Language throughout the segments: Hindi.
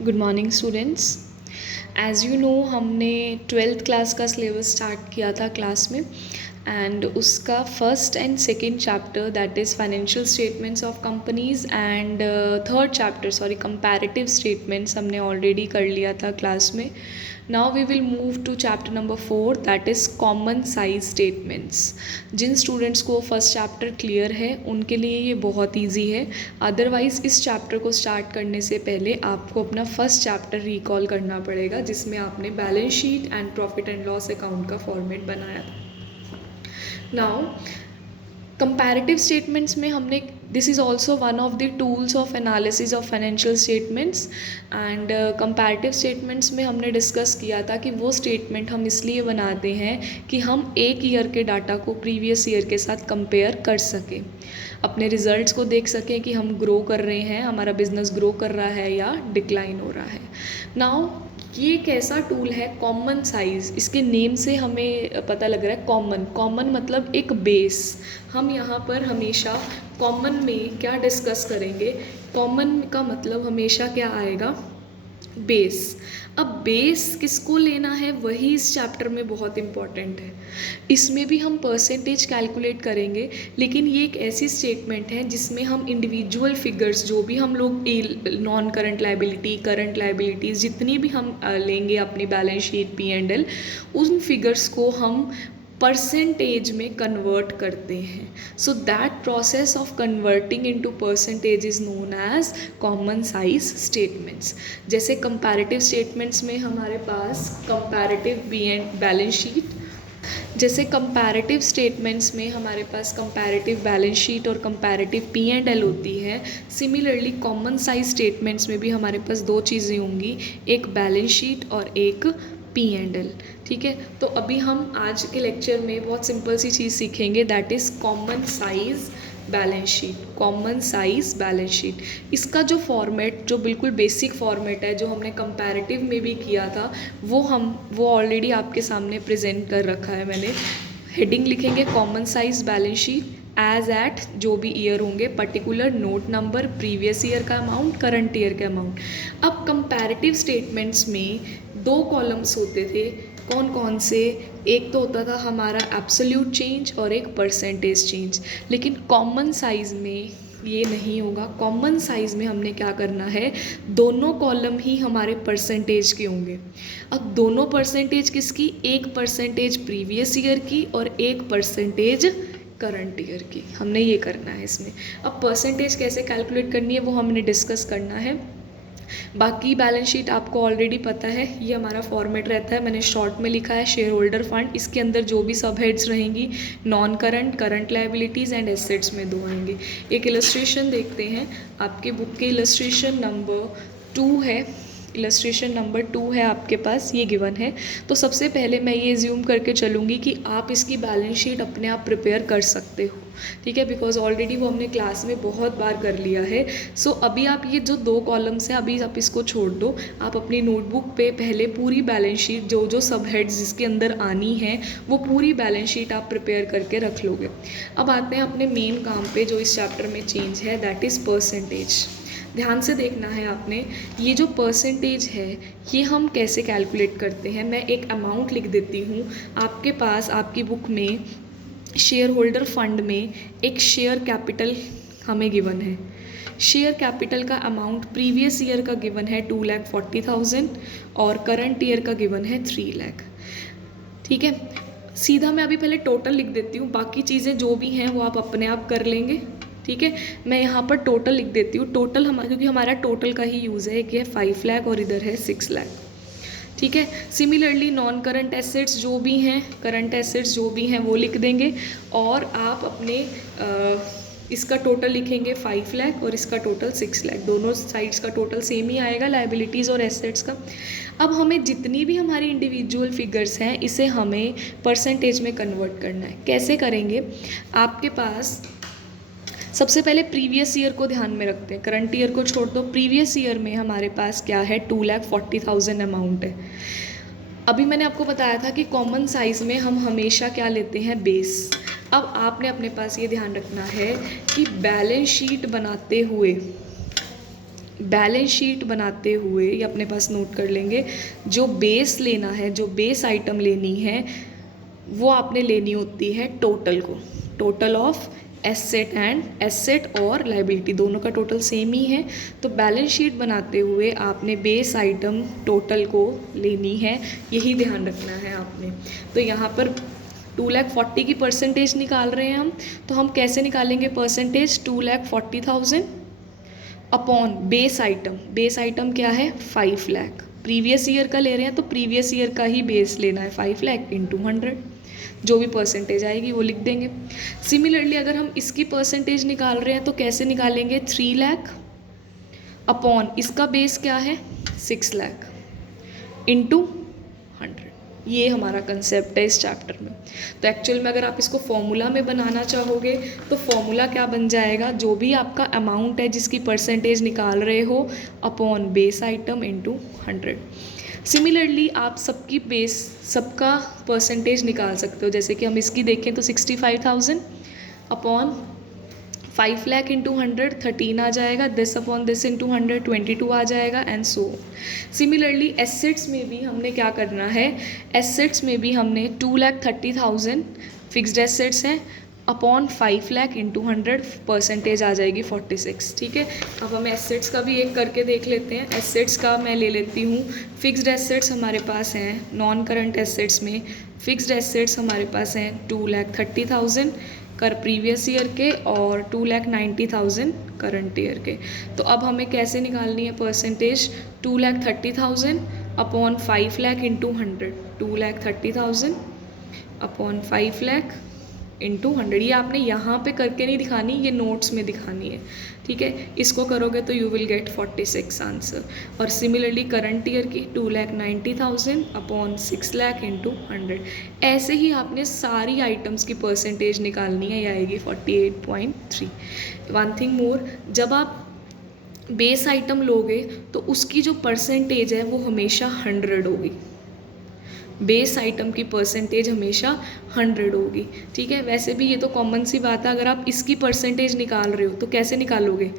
Good morning students. As you know हमने 12th क्लास का सिलेबस स्टार्ट किया था क्लास में एंड उसका first and second chapter that is financial statements of companies and third chapter comparative statements हमने ऑलरेडी कर लिया था क्लास में। Now we will move to chapter number 4 that is common size statements. जिन स्टूडेंट्स को फर्स्ट चैप्टर क्लियर है उनके लिए ये बहुत ईजी है। अदरवाइज़ इस चैप्टर को स्टार्ट करने से पहले आपको अपना फर्स्ट चैप्टर रिकॉल करना पड़ेगा जिसमें आपने balance sheet and profit and loss account का फॉर्मेट बनाया था। नाउ कंपैरेटिव स्टेटमेंट्स में हमने this is also one of the tools of analysis of financial statements and comparative statements में हमने डिस्कस किया था कि वो स्टेटमेंट हम इसलिए बनाते हैं कि हम एक ईयर के डाटा को प्रीवियस ईयर के साथ कंपेयर कर सकें, अपने रिजल्ट्स को देख सकें कि हम ग्रो कर रहे हैं, हमारा बिजनेस ग्रो कर रहा है या डिक्लाइन हो रहा है। नाउ ये एक ऐसा टूल है कॉमन साइज़, इसके नेम से हमें पता लग रहा है कॉमन। कॉमन मतलब एक बेस। हम यहाँ पर हमेशा कॉमन में क्या डिस्कस करेंगे, कॉमन का मतलब हमेशा क्या आएगा, बेस। अब बेस किसको लेना है वही इस चैप्टर में बहुत इम्पॉर्टेंट है। इसमें भी हम परसेंटेज कैलकुलेट करेंगे, लेकिन ये एक ऐसी स्टेटमेंट है जिसमें हम इंडिविजुअल फिगर्स जो भी हम लोग non current liability, current liabilities जितनी भी हम लेंगे अपनी बैलेंस शीट P&L, उन फिगर्स को हम परसेंटेज में कन्वर्ट करते हैं। So that process of converting into percentage is known as common size statements. जैसे कंपैरेटिव स्टेटमेंट्स में हमारे पास कंपैरेटिव बैलेंस शीट, जैसे कंपैरेटिव स्टेटमेंट्स में हमारे पास कंपैरेटिव बैलेंस शीट और कंपैरेटिव P&L होती है। सिमिलरली कॉमन साइज स्टेटमेंट्स में भी हमारे पास दो चीज़ें होंगी, एक बैलेंस शीट और एक P&L। ठीक है, तो अभी हम आज के लेक्चर में बहुत सिंपल सी चीज़ सीखेंगे that is common size balance sheet. Common size balance sheet, इसका जो फॉर्मेट, जो बिल्कुल बेसिक फॉर्मेट है जो हमने कंपैरेटिव में भी किया था, वो ऑलरेडी आपके सामने प्रेजेंट कर रखा है मैंने। हेडिंग लिखेंगे common size balance sheet as at जो भी ईयर होंगे, particular note number, previous year का अमाउंट, करंट ईयर का अमाउंट। अब कंपैरेटिव स्टेटमेंट्स में दो कॉलम्स होते थे, कौन कौन से, एक तो होता था हमारा एब्सोल्यूट चेंज और एक परसेंटेज चेंज। लेकिन कॉमन साइज में ये नहीं होगा। कॉमन साइज में हमने क्या करना है, दोनों कॉलम ही हमारे परसेंटेज के होंगे। अब दोनों परसेंटेज किसकी, एक परसेंटेज प्रीवियस ईयर की और एक परसेंटेज करंट ईयर की, हमने ये करना है इसमें। अब परसेंटेज कैसे कैलकुलेट करनी है वो हमने डिस्कस करना है। बाकी बैलेंस शीट आपको ऑलरेडी पता है, ये हमारा फॉर्मेट रहता है, मैंने शॉर्ट में लिखा है शेयर होल्डर फंड। इसके अंदर जो भी सब हेड्स रहेंगी, non current, current liabilities and assets में दो आएंगे। एक इलस्ट्रेशन देखते हैं, आपके बुक के इलस्ट्रेशन नंबर 2 है, इलस्ट्रेशन नंबर 2 है आपके पास, ये गिवन है। तो सबसे पहले मैं ये ज्यूम करके चलूँगी कि आप इसकी बैलेंस शीट अपने आप प्रिपेयर कर सकते हो, ठीक है, बिकॉज ऑलरेडी वो हमने क्लास में बहुत बार कर लिया है। सो अभी आप ये जो दो कॉलम्स हैं अभी आप इसको छोड़ दो, आप अपनी नोटबुक पे पहले पूरी बैलेंस शीट जो जो सब हेड्स जिसके अंदर आनी है वो पूरी बैलेंस शीट आप प्रिपेयर करके रख लोगे। अब आते हैं अपने मेन काम पे जो इस चैप्टर में चेंज है, दैट इज़ परसेंटेज। ध्यान से देखना है आपने, ये जो परसेंटेज है ये हम कैसे कैलकुलेट करते हैं। मैं एक अमाउंट लिख देती हूँ, आपके पास आपकी बुक में शेयर होल्डर फंड में एक शेयर कैपिटल हमें गिवन है। शेयर कैपिटल का अमाउंट प्रीवियस ईयर का गिवन है 2,40,000 और करंट ईयर का गिवन है 3 लाख। ठीक है, सीधा मैं अभी पहले टोटल लिख देती हूँ, बाकी चीज़ें जो भी हैं वो आप अपने आप कर लेंगे। ठीक है, मैं यहाँ पर टोटल लिख देती हूँ। टोटल हमारा, क्योंकि हमारा टोटल का ही यूज़ है, एक है 5 लाख और इधर है 6 लाख। ठीक है, सिमिलरली नॉन करंट एसेट्स जो भी हैं, करंट एसेट्स जो भी हैं वो लिख देंगे और आप अपने इसका टोटल लिखेंगे 5 लाख और इसका टोटल 6 लाख। दोनों साइड्स का टोटल सेम ही आएगा, लायबिलिटीज़ और एसेट्स का। अब हमें जितनी भी हमारी इंडिविजुअल फिगर्स हैं इसे हमें परसेंटेज में कन्वर्ट करना है। कैसे करेंगे, आपके पास सबसे पहले प्रीवियस ईयर को ध्यान में रखते हैं, करंट ईयर को छोड़ दो। प्रीवियस ईयर में हमारे पास क्या है, 2,40,000 अमाउंट है। अभी मैंने आपको बताया था कि कॉमन साइज़ में हम हमेशा क्या लेते हैं, बेस। अब आपने अपने पास ये ध्यान रखना है कि बैलेंस शीट बनाते हुए बैलेंस शीट बनाते हुए ये अपने पास नोट कर लेंगे, जो बेस लेना है, जो बेस आइटम लेनी है, वो आपने लेनी होती है टोटल को, टोटल ऑफ एसेट और लाइबिलिटी, दोनों का टोटल सेम ही है। तो बैलेंस शीट बनाते हुए आपने बेस आइटम टोटल को लेनी है, यही ध्यान रखना है आपने। तो यहाँ पर 2,40,000 की परसेंटेज निकाल रहे हैं हम, तो हम कैसे निकालेंगे परसेंटेज? 2,40,000 अपॉन बेस आइटम क्या है? 5 लाख। प्रीवियस ईयर का ले रहे हैं तो प्रीवियस ईयर का ही बेस लेना है, 5 लाख इंटू 100, जो भी परसेंटेज आएगी वो लिख देंगे। सिमिलरली अगर हम इसकी परसेंटेज निकाल रहे हैं तो कैसे निकालेंगे? 3 लाख अपॉन इसका बेस क्या है? 6 लाख इंटू 100। ये हमारा कंसेप्ट है इस चैप्टर में। तो एक्चुअल में अगर आप इसको फॉर्मूला में बनाना चाहोगे तो फॉर्मूला क्या बन जाएगा? जो भी आपका अमाउंट है जिसकी परसेंटेज निकाल रहे हो upon base item into 100। Similarly आप सबका परसेंटेज निकाल सकते हो। जैसे कि हम इसकी देखें तो 65,000 अपॉन 5 लाख इंटू 100 13 आ जाएगा, दिस अपॉन दिस इंटू 100 22 आ जाएगा, एंड सो। सिमिलरली एसेट्स में भी हमने क्या करना है? एसेट्स में भी हमने 2,30,000 फिक्स्ड एसेट्स हैं अपॉन 5 लाख इंटू 100, परसेंटेज आ जाएगी 46। ठीक है, अब हम एसेट्स का भी एक करके देख लेते हैं। एसेट्स का मैं ले लेती हूँ, फिक्स्ड एसेट्स हमारे पास हैं, नॉन करंट एसेट्स में फिक्स्ड एसेट्स हमारे पास हैं 2,30,000 कर प्रीवियस ईयर के और 2,90,000 करंट ईयर के। तो अब हमें कैसे निकालनी है percentage? 2,30,000 upon 5 lakh into 100, 2,30,000 upon 5 lakh into 100। ये आपने यहाँ पे करके नहीं दिखानी, ये नोट्स में दिखानी है। ठीक है, इसको करोगे तो यू विल गेट 46 आंसर। और सिमिलरली करंट ईयर की 2,90,000 अपॉन 6 लाख इंटू 100। ऐसे ही आपने सारी आइटम्स की परसेंटेज निकालनी है, ये आएगी 48.3। वन थिंग मोर, जब आप बेस आइटम लोगे तो उसकी जो परसेंटेज है वो हमेशा 100 होगी। बेस आइटम की परसेंटेज हमेशा 100 होगी। ठीक है, वैसे भी ये तो कॉमन सी बात है। अगर आप इसकी परसेंटेज निकाल रहे हो तो कैसे निकालोगे?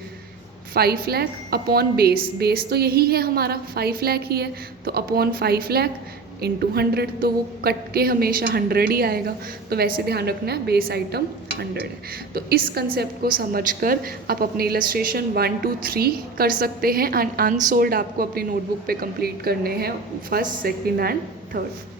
5 लाख अपॉन बेस तो यही है हमारा, 5 लाख ही है, तो अपॉन 5 लाख इंटू 100, तो वो कट के हमेशा 100 ही आएगा। तो वैसे ध्यान रखना है बेस आइटम 100 है। तो इस कंसेप्ट को समझकर आप अपने इलस्ट्रेशन 1, 2, 3 कर सकते हैं, एंड अनसोल्ड आपको अपनी नोटबुक पे कंप्लीट करने हैं, फर्स्ट, सेकंड एंड थर्ड।